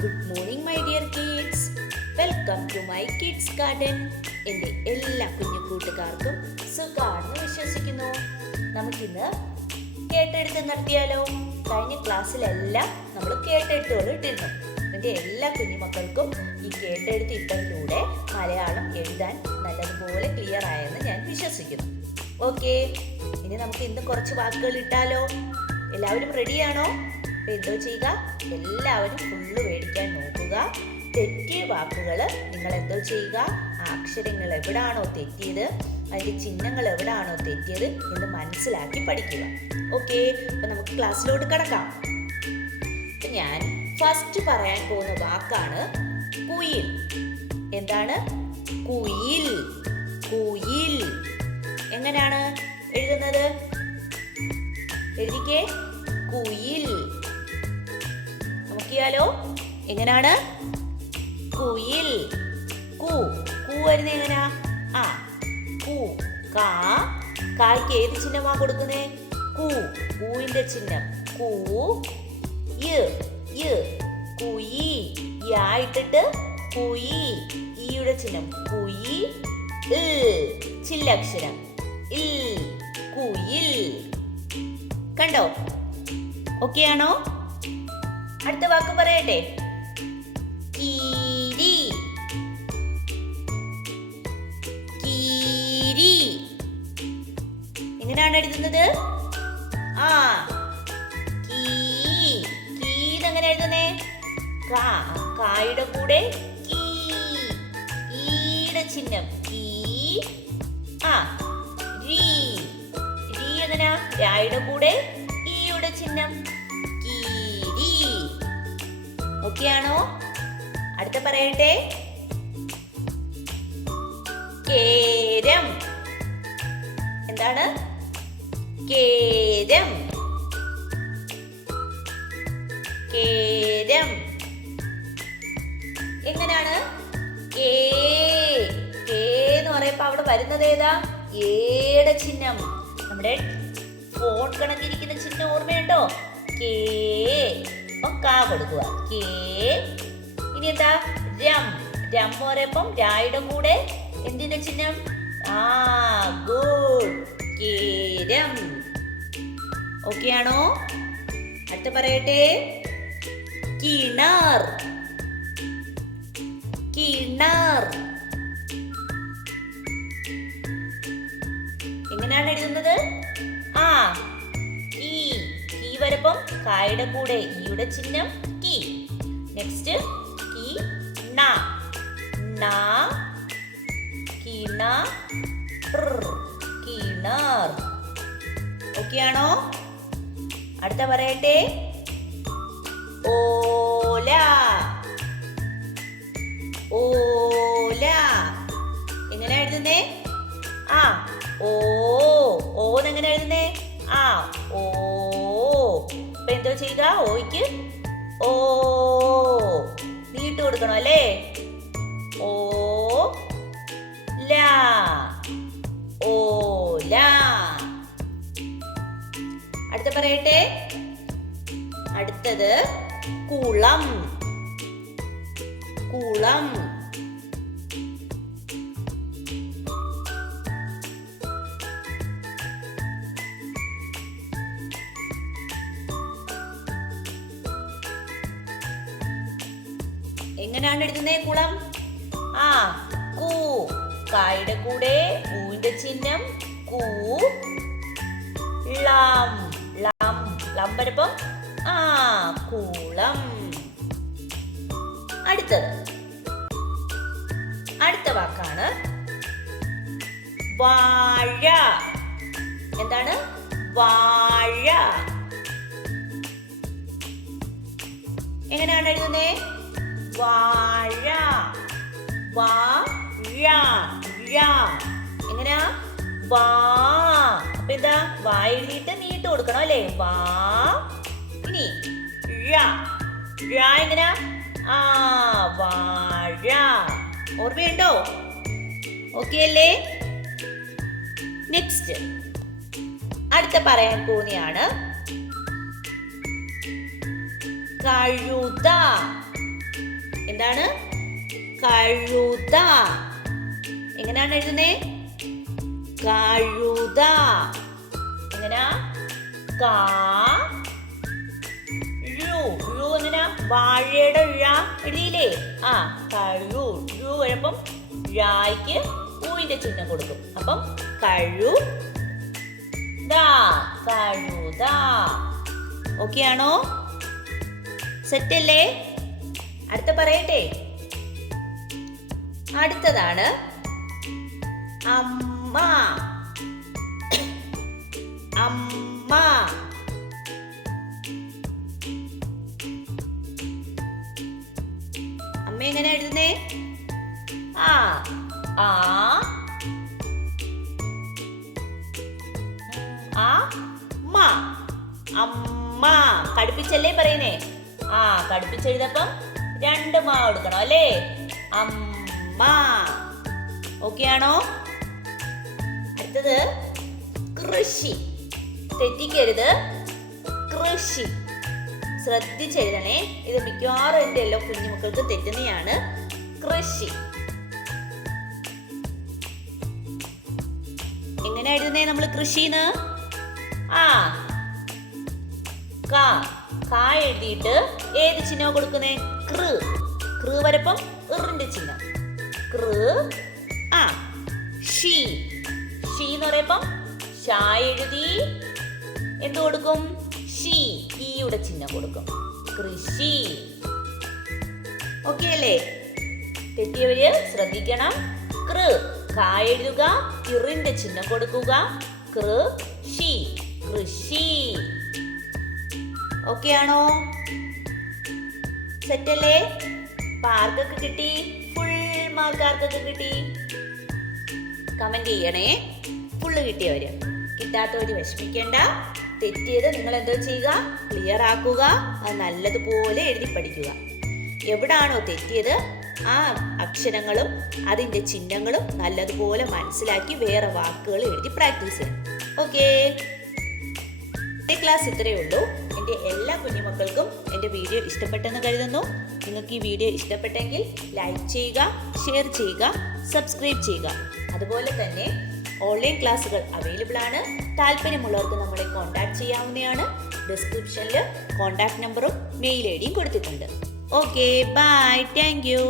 Good morning my dear kids. Welcome to my kids garden. എൻ്റെ എല്ലാ കുഞ്ഞു കൂട്ടുകാർക്കും സുഖമാണെന്ന് വിശ്വസിക്കുന്നു. നമുക്കിന്ന് കേട്ടെഴുത്ത് നടത്തിയാലോ? കഴിഞ്ഞ ക്ലാസ്സിലെല്ലാം നമ്മൾ കേട്ടെഴുത്തുകൾ ഇട്ടിരുന്നു. എൻ്റെ എല്ലാ കുഞ്ഞുമക്കൾക്കും ഈ കേട്ടെഴുത്ത് ഇട്ടതിലൂടെ മലയാളം എഴുതാൻ നല്ലതുപോലെ ക്ലിയർ ആയെന്ന് ഞാൻ വിശ്വസിക്കുന്നു. ഓക്കെ, ഇനി നമുക്ക് ഇന്ന് കുറച്ച് വാക്കുകൾ ഇട്ടാലോ? എല്ലാവരും റെഡിയാണോ? അപ്പം എന്തോ ചെയ്യുക, എല്ലാവരും ഫുള്ള് മേടിക്കാൻ നോക്കുക. തെറ്റിയ വാക്കുകൾ നിങ്ങൾ എന്തോ ചെയ്യുക, ആ അക്ഷരങ്ങൾ എവിടാണോ തെറ്റിയത്, അതിൻ്റെ ചിഹ്നങ്ങൾ എവിടാണോ തെറ്റിയത് എന്ന് മനസ്സിലാക്കി പഠിക്കുക. ഓക്കെ, അപ്പം നമുക്ക് ക്ലാസ്സിലോട്ട് കിടക്കാം. അപ്പം ഞാൻ ഫസ്റ്റ് പറയാൻ പോകുന്ന വാക്കാണ് കുയിൽ. എന്താണ്? കുയിൽ. കുയിൽ എങ്ങനെയാണ് എഴുതുന്നത്? എഴുതിക്കേ, കുയിൽ. നോക്കിയാലോ എങ്ങനെയാണ്? കുയിൽ. കൂ കൂ വരുന്നത് എങ്ങനെയാ? ആ കൂ. കായ്ക്ക് ഏത് ചിഹ്നമാ കൊടുക്കുന്നേ? കൂ. കൂവിന്റെ ചിഹ്നം കൂ. കുയി. യായിട്ടിട്ട് കുയി. ഈയുടെ ചിഹ്നം കുയി. ചില്ലക്ഷരം ഇൽ. കുയിൽ. കണ്ടോ? ഓക്കെ ആണോ? അടുത്ത വാക്ക് പറയട്ടെ. കീരി. കീരി എങ്ങനെയാണ് എഴുതുന്നത്? ആ കീ. കീന്ന് എഴുതുന്നേ? കായുടെ കൂടെ കീ. ഈയുടെ ചിഹ്നം കീ. ആ രീ. രീ എങ്ങനെയാ? രായുടെ കൂടെ ഈയുടെ ചിഹ്നം കീരി. ഓക്കെ ആണോ? അടുത്ത പറയട്ടെ. കേരം. എന്താണ്? കേരം. കേരം എങ്ങനെയാണ്? എന്ന് പറയുമ്പോ അവിടെ വരുന്നത് ഏതാ? ഏടെ ചിഹ്നം. നമ്മുടെ ഫോൺ കണക്കിരിക്കുന്ന ചിഹ്നം ഓർമ്മയുണ്ടോ? കേ. കാ കൊടുക്കുക. കേ. ഇനി എന്താ? രം. രം പറയുമ്പം രായുടെ കൂടെ എന്തിന്റെ ചിഹ്നം? ആ ഗുഡ്, കേരം. ഓക്കെ ആണോ? അടുത്ത പറയട്ടെ. കിണർ. കിണർ എങ്ങനെയാണ് എഴുതുന്നത്? ആ കീ. കീ വരുമ്പം കായുടെ കൂടെ ഈയുടെ ചിഹ്നം കീ. നെക്സ്റ്റ് കീ ന. ന. കിണ. കിണർ. ഓക്കെ ആണോ? അടുത്ത പറയട്ടെ. ഓല. ഓല എങ്ങനെ എഴുതുന്നേ? ആ ഓ. ഓന്നെങ്ങനെ എഴുതുന്നേ? ആ ഓ. ഇപ്പൊ എന്തോ ചെയ്യുക? ഓയ്ക്ക് ഓ നീട്ട് കൊടുക്കണം അല്ലേ? ഓ ല. ഓല. അടുത്ത പറയട്ടെ. അടുത്തത് കുളം. കുളം എങ്ങനെയാണ് എഴുതുന്നത്? കുളം. ആ കൂ. കായുടെ കൂടെ ഊവിന്റെ ചിഹ്നം കൂ. ലം. ലം. ലം വരുമ്പം ആ കുളം. അടുത്ത വാക്കാണ് വാഴ. എന്താണ്? വാഴ എങ്ങനെയാണ് എഴുതുന്നേ? വാഴ. എങ്ങനെയാ? വാ. അപ്പൊ എന്താ? വാ എഴുതിയിട്ട് നീട്ട് കൊടുക്കണം അല്ലേ? വാ. ഇനി എങ്ങനെയാ? ആ വാഴ. ഓർമ്മയുണ്ടോ? ഓക്കെ അല്ലേ? നെക്സ്റ്റ് അടുത്ത പറയാൻ പോകുന്നതാണ് കഴുത. എന്താണ്? കഴുത. എങ്ങനെയാണ് എഴുതുന്നേ? കഴുത. എങ്ങനാ? എങ്ങനാ? വാഴയുടെ ഴ എഴുതിയില്ലേ? കഴു. ഴു കഴിയുമ്പം ഴായ്ക്ക് ഊവിന്റെ ചിഹ്നം കൊടുക്കും. അപ്പം കഴുത. ഓക്കെ ആണോ? സെറ്റ് അല്ലേ? അടുത്ത പറയട്ടെ. അടുത്തതാണ് അമ്മ. അമ്മ. അമ്മ എങ്ങനെ എഴുതുന്നേ? അമ്മ. കടുപ്പിച്ചല്ലേ പറയുന്നേ? കടുപ്പിച്ചെഴുതപ്പം 2 മാ കൊടുക്കണം അല്ലേ? അമ്മ. ഓക്കെ ആണോ? അടുത്തത് കൃഷി. തെറ്റിക്കരുത്. കൃഷി ശ്രദ്ധിച്ചെഴുതണേ. ഇത് മിക്കവാറും എൻ്റെ എല്ലാ കുഞ്ഞുമക്കൾക്ക് തെറ്റുന്നതാണ്. കൃഷി. എങ്ങനെ എഴുതുന്നേ നമ്മൾ കൃഷിന്ന്? കാ എഴുതിയിട്ട് ഏത് ചിഹ്നം കൊടുക്കുന്നേ? കൃ വരപ്പം ഇറിന്റെ ചിഹ്നം. ഷീ എന്ന് പറയുമ്പം ഷാ എഴുതി എന്ത് കൊടുക്കും? ഈയുടെ ചിഹ്നം കൊടുക്കും. കൃഷി. ഓക്കെ അല്ലേ? തെറ്റിയവര് ശ്രദ്ധിക്കണം. കാ എഴുതുക, ഇറിന്റെ ചിഹ്നം കൊടുക്കുക. കൃഷി. ഓക്കെ ആണോ? സെറ്റല്ലേ? ആർക്കൊക്കെ കിട്ടി? ഫുൾ മാർക്ക് ആർക്കൊക്കെ കിട്ടി? കമന്റ് ചെയ്യണേ. ഫുള്ള് കിട്ടിയവര്. കിട്ടാത്തവര് വിഷമിക്കേണ്ട. തെറ്റിയത് നിങ്ങൾ എന്തോ ചെയ്യുക? ക്ലിയർ ആക്കുക. അത് നല്ലതുപോലെ എഴുതി പഠിക്കുക. എവിടാണോ തെറ്റിയത് ആ അക്ഷരങ്ങളും അതിൻ്റെ ചിഹ്നങ്ങളും നല്ലതുപോലെ മനസ്സിലാക്കി വേറെ വാക്കുകൾ എഴുതി പ്രാക്ടീസ് ചെയ്യണം. ഓക്കെ, ക്ലാസ് ഇത്രയേ ഉള്ളൂ. എൻ്റെ എല്ലാ കുഞ്ഞുമക്കൾക്കും എൻ്റെ വീഡിയോ ഇഷ്ടപ്പെട്ടെന്ന് കരുതുന്നു. നിങ്ങൾക്ക് ഈ വീഡിയോ ഇഷ്ടപ്പെട്ടെങ്കിൽ ലൈക്ക് ചെയ്യുക, ഷെയർ ചെയ്യുക, സബ്സ്ക്രൈബ് ചെയ്യുക. അതുപോലെ തന്നെ ഓൺലൈൻ ക്ലാസ്സുകൾ അവൈലബിൾ ആണ്. താല്പര്യമുള്ളവർക്ക് നമ്മളെ കോൺടാക്ട് ചെയ്യാവുന്നതാണ്. ഡിസ്ക്രിപ്ഷനിൽ കോൺടാക്ട് നമ്പറും മെയിൽ ഐ ഡിയും കൊടുത്തിട്ടുണ്ട്. Okay, bye, thank U.